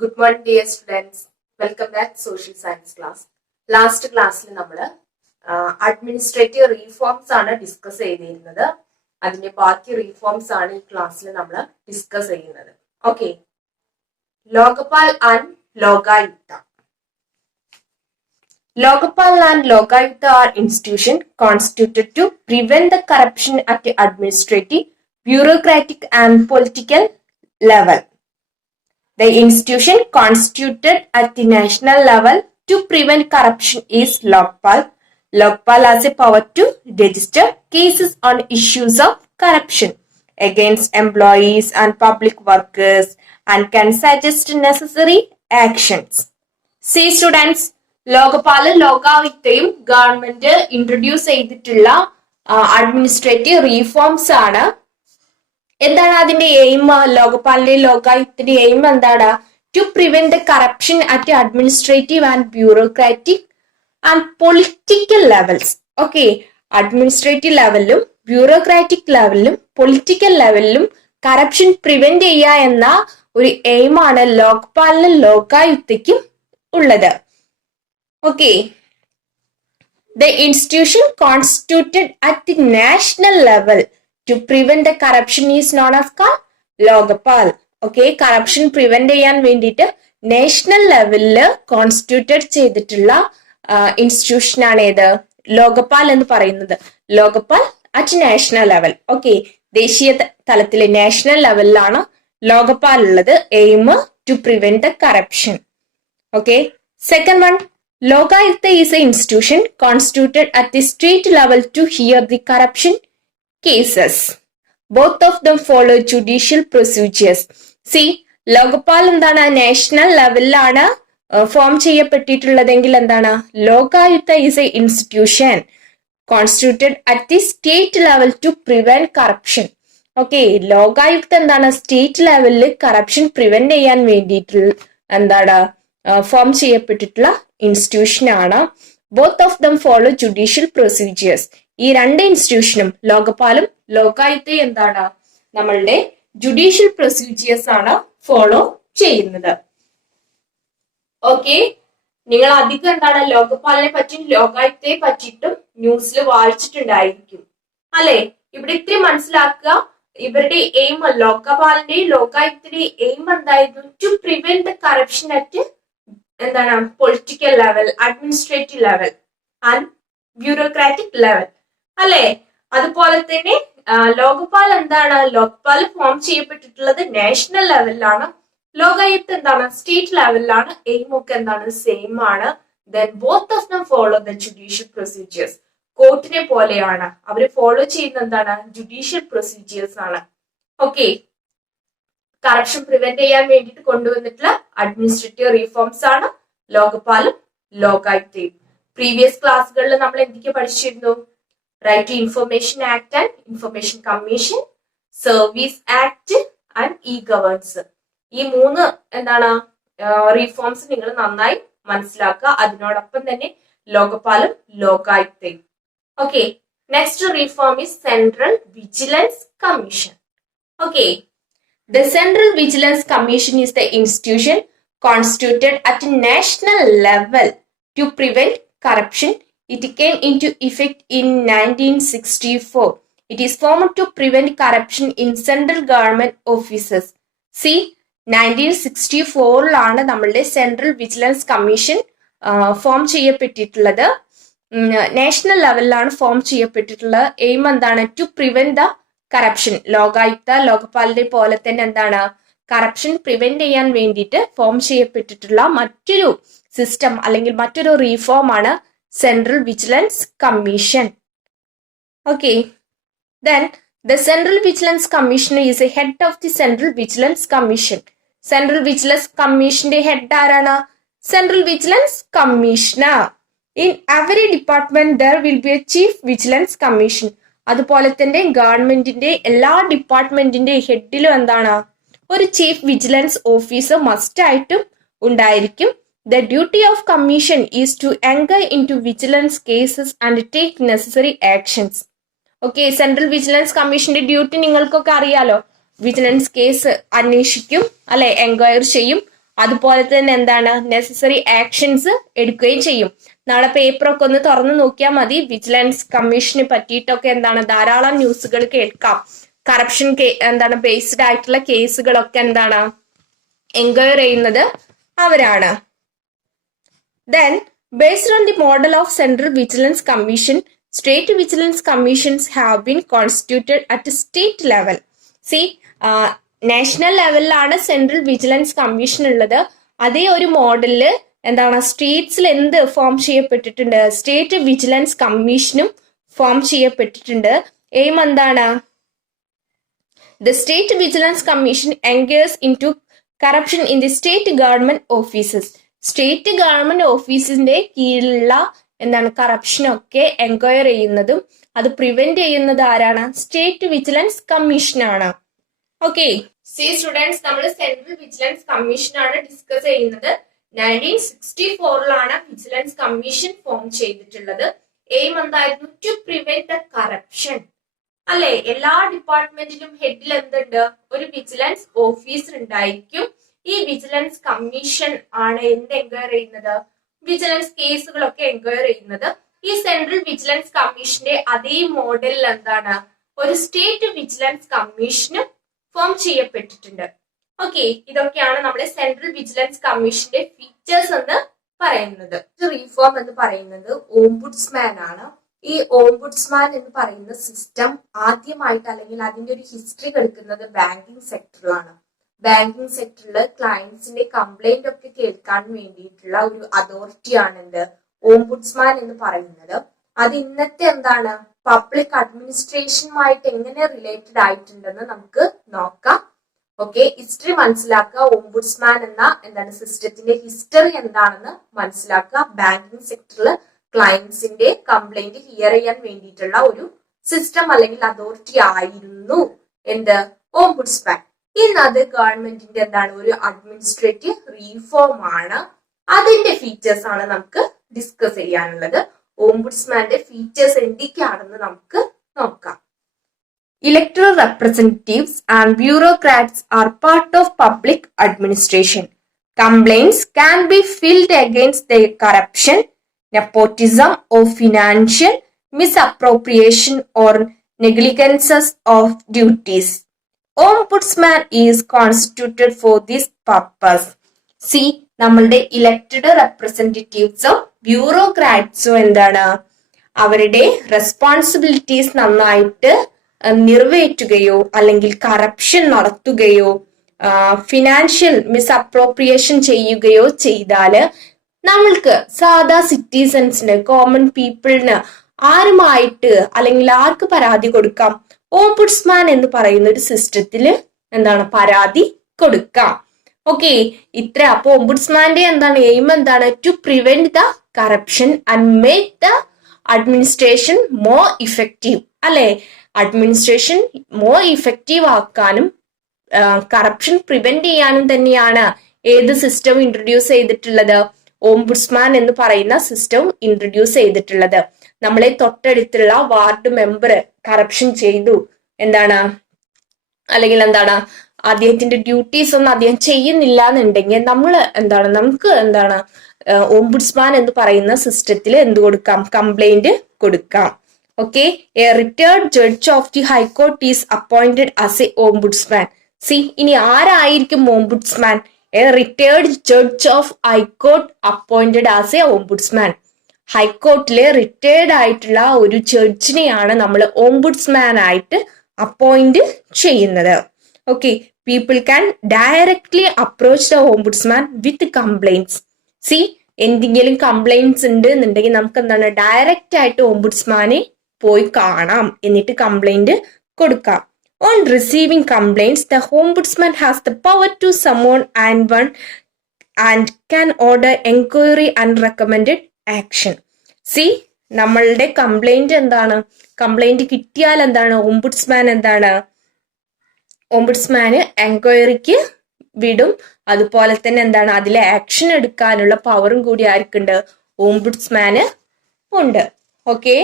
Good morning, dear students. Welcome back to Social Science class. Last ക്ലാസ്സിൽ നമ്മൾ administrative reforms ആണ് discuss ചെയ്തിരുന്നത്. അതിന്റെ ബാക്കി റീഫോംസ് ആണ് ഈ ക്ലാസ്സിൽ നമ്മൾ ഡിസ്കസ് ചെയ്യുന്നത്. Okay, Lokpal and Lokayukta. Lokapal and Lokayukta are institutions constituted to prevent the corruption at the administrative, bureaucratic and political level. The institution constituted at the national level to prevent corruption is Lokpal. Lokpal has a power to register cases on issues of corruption against employees and public workers and can suggest necessary actions. See students, ലോകപാലും ലോകായുക്തയും government introduce ചെയ്തിട്ടുള്ള administrative reforms ആണ്. എന്താണ് അതിന്റെ aim? ലോകപാലിന്റെ ലോകായുക്തയുടെ aim എന്താണ്? To prevent the corruption at administrative and bureaucratic and political levels. Okay, administrative ലെവലിലും ബ്യൂറോക്രാറ്റിക് ലെവലിലും പൊളിറ്റിക്കൽ ലെവലിലും കറപ്ഷൻ പ്രിവെന്റ് ചെയ്യുക എന്ന ഒരു എയിമാണ് ലോകപാലിനും ലോകായുക്തയ്ക്കും ഉള്ളത്. Okay, the institution constituted at the national level to prevent the corruption is known as called Lokapal. Okay, corruption prevent ചെയ്യാൻ വേണ്ടിയിട്ട് national ലെവലില് കോൺസ്റ്റിറ്റ്യൂട്ടഡ് ചെയ്തിട്ടുള്ള ഇൻസ്റ്റിറ്റ്യൂഷൻ ആണ് ഏത്? ലോകപാൽ എന്ന് പറയുന്നത്. Lokpal at national level. Okay, ദേശീയ തലത്തിലെ നാഷണൽ ലെവലിലാണ് ലോകപാൽ ഉള്ളത്. Aim to prevent the corruption. Okay, second one, Lokayukta is an institution constituted at the state level to hear the corruption cases. Both of them follow judicial procedures. See, ലോകപാൽ എന്താണ്? National ലെവലിലാണ് form ചെയ്യപ്പെട്ടിട്ടുള്ളതെങ്കിൽ എന്താണ്? Lokayukta is a institution constituted at the state level to prevent corruption. Okay, Lokayukta എന്താണ്? State ലെവലിൽ corruption prevent ചെയ്യാൻ വേണ്ടിയിട്ടുള്ള എന്താണ് form ചെയ്യപ്പെട്ടിട്ടുള്ള institution ആണ്. Both of them follow judicial procedures. ഈ രണ്ട് ഇൻസ്റ്റിറ്റ്യൂഷനും ലോകപാലും ലോകായുക്തയും എന്താണ്? നമ്മളുടെ ജുഡീഷ്യൽ പ്രൊസീജിയേഴ്സ് ആണ് ഫോളോ ചെയ്യുന്നത്. ഓക്കെ, നിങ്ങൾ അധികം എന്താണ് ലോകപാലിനെ പറ്റിയും ലോകായുക്തയെ പറ്റിയിട്ടും ന്യൂസിൽ വായിച്ചിട്ടുണ്ടായിരിക്കും അല്ലെ? ഇവിടെ ഇത്തിരി മനസ്സിലാക്കുക. ഇവരുടെ എയിം, ലോകപാലിന്റെയും ലോകായുക്തയുടെയും എയിം എന്തായിരുന്നു? To prevent the corruption at എന്താണ്? Political level, administrative level and bureaucratic level അല്ലെ? അതുപോലെ തന്നെ ലോകപാൽ എന്താണ്? ലോകപാൽ ഫോം ചെയ്യപ്പെട്ടിട്ടുള്ളത് നാഷണൽ ലെവലിലാണ്. ലോകായുക്ത എന്താണ്? സ്റ്റേറ്റ് ലെവലിലാണ്. എയിം ഒക്കെ എന്താണ്? സെയിം ആണ്. Then both of them follow the judicial procedures. കോർട്ടിനെ പോലെയാണ് അവർ ഫോളോ ചെയ്യുന്ന എന്താണ്? ജുഡീഷ്യൽ പ്രൊസീജിയേഴ്സ് ആണ്. ഓക്കെ, കറപ്ഷൻ പ്രിവെന്റ് ചെയ്യാൻ വേണ്ടിയിട്ട് കൊണ്ടുവന്നിട്ടുള്ള അഡ്മിനിസ്ട്രേറ്റീവ് റീഫോംസ് ആണ് ലോകപാലും ലോകായുക്തയും. പ്രീവിയസ് ക്ലാസ്സുകളിൽ നമ്മൾ എന്തൊക്കെ പഠിച്ചിരുന്നു? Right to information act and information commission, service act and e governance. ഈ മൂന്ന് എന്താണ് റീഫോംസ് നിങ്ങൾ നന്നായി മനസ്സിലാക്കുക. അതിനോടൊപ്പം തന്നെ ലോകപാലും ലോകായുക്തയും. Okay, next reform is central vigilance commission. Okay, the Central Vigilance Commission is the institution constituted at a national level to prevent corruption. It came into effect in 1964. It is formed to prevent corruption in central government offices. See, 1964ലാണ് നമ്മളുടെ central vigilance commission form ചെയ്യപ്പെട്ടിട്ടുള്ളത്. National ലെവലിലാണ് form ചെയ്യപ്പെട്ടിട്ടുള്ളത്. Aim എന്താണ്? To prevent the corruption. Lokayukta ലോകപാലിനെ പോലെ തന്നെ എന്താണ്? കറപ്ഷൻ പ്രിവെന്റ് ചെയ്യാൻ വേണ്ടിയിട്ട് ഫോം ചെയ്യപ്പെട്ടിട്ടുള്ള മറ്റൊരു സിസ്റ്റം അല്ലെങ്കിൽ മറ്റൊരു റീഫോം ആണ് central vigilance commission. Okay, then the central vigilance commission is A head of the central vigilance commission. Central vigilance കമ്മീഷന്റെ ഹെഡ് ആരാണ്? Central vigilance commissioner. In every department there will be A chief vigilance commission. അതുപോലെ തന്നെ ഗവൺമെന്റിന്റെ എല്ലാ ഡിപ്പാർട്ട്മെന്റിന്റെ ഹെഡിലും എന്താണ്? ഒരു chief vigilance officer must ആയിട്ടും ഉണ്ടായിരിക്കും. The duty of commission is to enquire in to vigilance cases and take necessary actions. Okay, central vigilance കമ്മീഷന്റെ ഡ്യൂട്ടി നിങ്ങൾക്കൊക്കെ അറിയാലോ. വിജിലൻസ് കേസ് അന്വേഷിക്കും അല്ലെ, എൻക്വയർ ചെയ്യും. അതുപോലെ തന്നെ എന്താണ് നെസസറി ആക്ഷൻസ് എടുക്കുകയും ചെയ്യും. നാളെ പേപ്പറൊക്കെ ഒന്ന് തുറന്നു നോക്കിയാൽ മതി. വിജിലൻസ് കമ്മീഷനെ പറ്റിയിട്ടൊക്കെ എന്താണ് ധാരാളം ന്യൂസുകൾ കേൾക്കാം. കറപ്ഷൻ എന്താണ് ബേസ്ഡ് ആയിട്ടുള്ള കേസുകളൊക്കെ എന്താണ് എൻക്വയറി ചെയ്യുന്നത് അവരാണ്. Then, based on the model of Central Vigilance Commission, state vigilance commissions have been constituted at state level. See, national ലെവലിലാണ് സെൻട്രൽ വിജിലൻസ് കമ്മീഷൻ ഉള്ളത്. അതേ ഒരു മോഡലില് എന്താണ് സ്റ്റേറ്റ്സിൽ എന്ത് ഫോം ചെയ്യപ്പെട്ടിട്ടുണ്ട്? സ്റ്റേറ്റ് വിജിലൻസ് കമ്മീഷനും ഫോം ചെയ്യപ്പെട്ടിട്ടുണ്ട്. എയിം എന്താണ്? The State Vigilance Commission enquires into corruption in the state government offices. State government ഓഫീസിന്റെ കീഴിലുള്ള എന്താണ് കറപ്ഷനൊക്കെ എൻക്വയർ ചെയ്യുന്നതും അത് പ്രിവെന്റ് ചെയ്യുന്നത് ആരാണ്? സ്റ്റേറ്റ് വിജിലൻസ് കമ്മീഷനാണ്. ഓക്കെ, സി സ്റ്റുഡൻസ്, നമ്മൾ സെൻട്രൽ വിജിലൻസ് കമ്മീഷനാണ് ഡിസ്കസ് ചെയ്യുന്നത്. 1964 വിജിലൻസ് കമ്മീഷൻ ഫോം ചെയ്തിട്ടുള്ളത്. എയിം എന്തായിരുന്നു? To prevent the corruption. അല്ലെ, എല്ലാ ഡിപ്പാർട്ട്മെന്റിലും ഹെഡിൽ എന്തുണ്ട്? ഒരു വിജിലൻസ് ഓഫീസർ ഉണ്ടായിരിക്കും. ഈ വിജിലൻസ് കമ്മീഷൻ ആണ് എന്ത് എൻക്വയർ ചെയ്യുന്നത്? വിജിലൻസ് കേസുകളൊക്കെ എൻക്വയർ ചെയ്യുന്നത്. ഈ സെൻട്രൽ വിജിലൻസ് കമ്മീഷന്റെ അതേ മോഡലിൽ എന്താണ് ഒരു സ്റ്റേറ്റ് വിജിലൻസ് കമ്മീഷനും ഫോം ചെയ്യപ്പെട്ടിട്ടുണ്ട്. ഓക്കെ, ഇതൊക്കെയാണ് നമ്മുടെ സെൻട്രൽ വിജിലൻസ് കമ്മീഷന്റെ ഫീച്ചേഴ്സ് എന്ന് പറയുന്നത്. റീഫോം എന്ന് പറയുന്നത് ഓംബുഡ്സ്മാൻ ആണ്. ഈ ഓംബുഡ്സ്മാൻ എന്ന് പറയുന്ന സിസ്റ്റം ആദ്യമായിട്ട് അല്ലെങ്കിൽ അതിന്റെ ഒരു ഹിസ്റ്ററി എടുക്കുന്നത് ബാങ്കിങ് സെക്ടറിലാണ്. ബാങ്കിങ് സെക്ടറിൽ ക്ലയൻസിന്റെ കംപ്ലൈന്റ് ഒക്കെ കേൾക്കാൻ വേണ്ടിയിട്ടുള്ള ഒരു അതോറിറ്റിയാണ് എന്ത് ഓംബുഡ്സ്മാൻ എന്ന് പറയുന്നത്. അത് ഇന്നത്തെ എന്താണ് പബ്ലിക് അഡ്മിനിസ്ട്രേഷനുമായിട്ട് എങ്ങനെ റിലേറ്റഡ് ആയിട്ടുണ്ടെന്ന് നമുക്ക് നോക്കാം. ഓക്കെ, ഹിസ്റ്ററി മനസ്സിലാക്കുക. ഓംബുഡ്സ്മാൻ എന്ന എന്താണ് സിസ്റ്റത്തിന്റെ ഹിസ്റ്ററി എന്താണെന്ന് മനസ്സിലാക്കുക. ബാങ്കിങ് സെക്ടറിൽ ക്ലയൻസിന്റെ കംപ്ലൈന്റ് ഹിയർ ചെയ്യാൻ വേണ്ടിയിട്ടുള്ള ഒരു സിസ്റ്റം അല്ലെങ്കിൽ അതോറിറ്റി ആയിരുന്നു എന്ത് ഓംബുഡ്സ്മാൻ. ഇന്നത് ഗവൺമെന്റിന്റെ എന്താണ് ഒരു അഡ്മിനിസ്ട്രേറ്റീവ് റീഫോം ആണ്. അതിന്റെ ഫീച്ചേഴ്സ് ആണ് നമുക്ക് ഡിസ്കസ് ചെയ്യാനുള്ളത്. ഓംബുഡ്സ്മാന്റെ ഫീച്ചേഴ്സ് എന്തൊക്കെയാണെന്ന് നമുക്ക് നോക്കാം. Electoral representatives and bureaucrats are part of public administration. Complaints can be filed against their corruption, nepotism, or financial misappropriation or negligences of duties. Ombudsman is constituted for this purpose. See, നമ്മളുടെ elected റെപ്രസെന്റേറ്റീവ്സും ബ്യൂറോക്രാറ്റ്സും എന്താണ് അവരുടെ responsibilities നന്നായിട്ട് നിറവേറ്റുകയോ അല്ലെങ്കിൽ corruption നടത്തുകയോ financial misappropriation ചെയ്യുകയോ ചെയ്താല് നമ്മൾക്ക് സാധാ സിറ്റിസൺസിന് കോമൺ പീപ്പിളിന് ആരുമായിട്ട് അല്ലെങ്കിൽ ആർക്ക് പരാതി കൊടുക്കാം? ഓംബുഡ്സ്മാൻ എന്ന് പറയുന്ന ഒരു സിസ്റ്റത്തില് എന്താണ് പരാതി കൊടുക്കാം. ഓക്കെ, ഇത്ര. അപ്പൊ ഓംബുഡ്സ്മാന്റെ എന്താണ് എയിം എന്താണ്? To prevent the corruption and make the administration more effective. അല്ലെ, അഡ്മിനിസ്ട്രേഷൻ മോർ ഇഫക്റ്റീവ് ആക്കാനും കറപ്ഷൻ പ്രിവെന്റ് ചെയ്യാനും തന്നെയാണ് ഏത് സിസ്റ്റം ഇൻട്രൊഡ്യൂസ് ചെയ്തിട്ടുള്ളത്? ഓംബുഡ്സ്മാൻ എന്ന് പറയുന്ന സിസ്റ്റം ഇൻട്രൊഡ്യൂസ് ചെയ്തിട്ടുള്ളത്. നമ്മളെ തൊട്ടടുത്തുള്ള വാർഡ് മെമ്പർ കറപ്ഷൻ ചെയ്തു എന്താണ് അല്ലെങ്കിൽ എന്താണ് അദ്ദേഹത്തിന്റെ ഡ്യൂട്ടീസ് ഒന്നും അദ്ദേഹം ചെയ്യുന്നില്ല എന്നുണ്ടെങ്കിൽ നമുക്ക് എന്താണ് ഓംബുഡ്സ്മാൻ എന്ന് പറയുന്ന സിസ്റ്റത്തിൽ എന്ത് കൊടുക്കാം? കംപ്ലൈന്റ് കൊടുക്കാം. Okay, a retired judge of the high court is appointed as a ombudsman. See, ഇനി ആരായിരിക്കും ombudsman? A retired judge of high court appointed as a ombudsman. ഹൈക്കോർട്ടിലെ റിട്ടയർഡ് ആയിട്ടുള്ള ഒരു ജഡ്ജിനെയാണ് നമ്മൾ ഓംബുഡ്സ്മാൻ ആയിട്ട് അപ്പോയിന്റ് ചെയ്യുന്നത്. Okay, people can directly approach the ombudsman with complaints. See, എന്തെങ്കിലും കംപ്ലൈന്റ്സ് ഉണ്ട് എന്നുണ്ടെങ്കിൽ നമുക്ക് എന്താണ് ഡയറക്റ്റ് ആയിട്ട് ഓംബുഡ്സ്മാനെ പോയി കാണാം, എന്നിട്ട് കംപ്ലൈന്റ് കൊടുക്കാം. On receiving complaints the ombudsman has the power to summon and can order enquiry and recommended action. See, നമ്മളുടെ കംപ്ലൈന്റ് എന്താണ്? കംപ്ലൈന്റ് കിട്ടിയാൽ എന്താണ് ഓംബുഡ്സ്മാന് എൻക്വയറിക്ക് വിടും. അതുപോലെ തന്നെ എന്താണ് അതിലെ ആക്ഷൻ എടുക്കാനുള്ള പവറും കൂടി ആർക്കുണ്ട്? ഓംബുഡ്സ്മാന് ഉണ്ട്. Okay,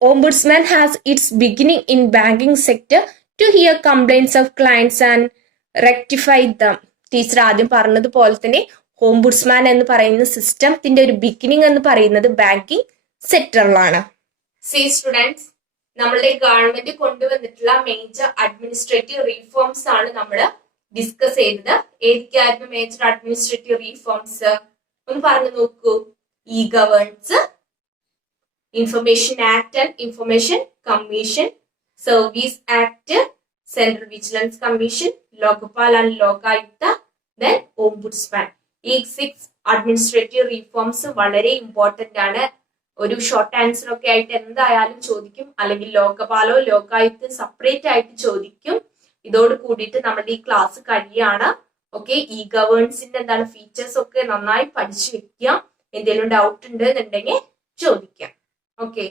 Ombudsman has its beginning in banking sector to hear complaints of clients and rectify dum. Teacher ആദ്യം പറഞ്ഞതുപോലെ തന്നെ ഓംബുഡ്സ്മാൻ എന്ന് പറയുന്ന സിസ്റ്റത്തിന്റെ ഒരു ബിഗിനിങ് എന്ന് പറയുന്നത് ബാങ്കിങ് സെക്ടറിലാണ്. സി സ്റ്റുഡൻസ്, നമ്മളുടെ ഗവൺമെന്റ് കൊണ്ടുവന്നിട്ടുള്ള മേജർ അഡ്മിനിസ്ട്രേറ്റീവ് റീഫോംസ് ആണ് നമ്മൾ ഡിസ്കസ് ചെയ്തത്. ഏതൊക്കെയായിരുന്നു മേജർ അഡ്മിനിസ്ട്രേറ്റീവ് റീഫോംസ്? ഒന്ന് പറഞ്ഞു നോക്കൂ. E governance, information act and information commission, service act, central vigilance commission, Lokpal and Lokayukta, then ombudsman. ഈ 6 അഡ്മിനിസ്ട്രേറ്റീവ് റീഫോംസ് വളരെ ഇമ്പോർട്ടന്റ് ആണ്. ഒരു ഷോർട്ട് ആൻസർ ഒക്കെ ആയിട്ട് എന്തായാലും ചോദിക്കും, അല്ലെങ്കിൽ ലോകപാലോ ലോകായുക്ത സെപ്പറേറ്റ് ആയിട്ട് ചോദിക്കും. ഇതോട് കൂടിയിട്ട് നമ്മുടെ ഈ ക്ലാസ് കഴിയാണ്. ഓക്കെ, ഇ ഗവേൺസിന്റെ എന്താണ് ഫീച്ചേഴ്സ് ഒക്കെ നന്നായി പഠിച്ചു വെക്കുക. എന്തെങ്കിലും ഡൗട്ട് ഉണ്ട് എന്നുണ്ടെങ്കിൽ ചോദിക്കാം. ഓക്കെ.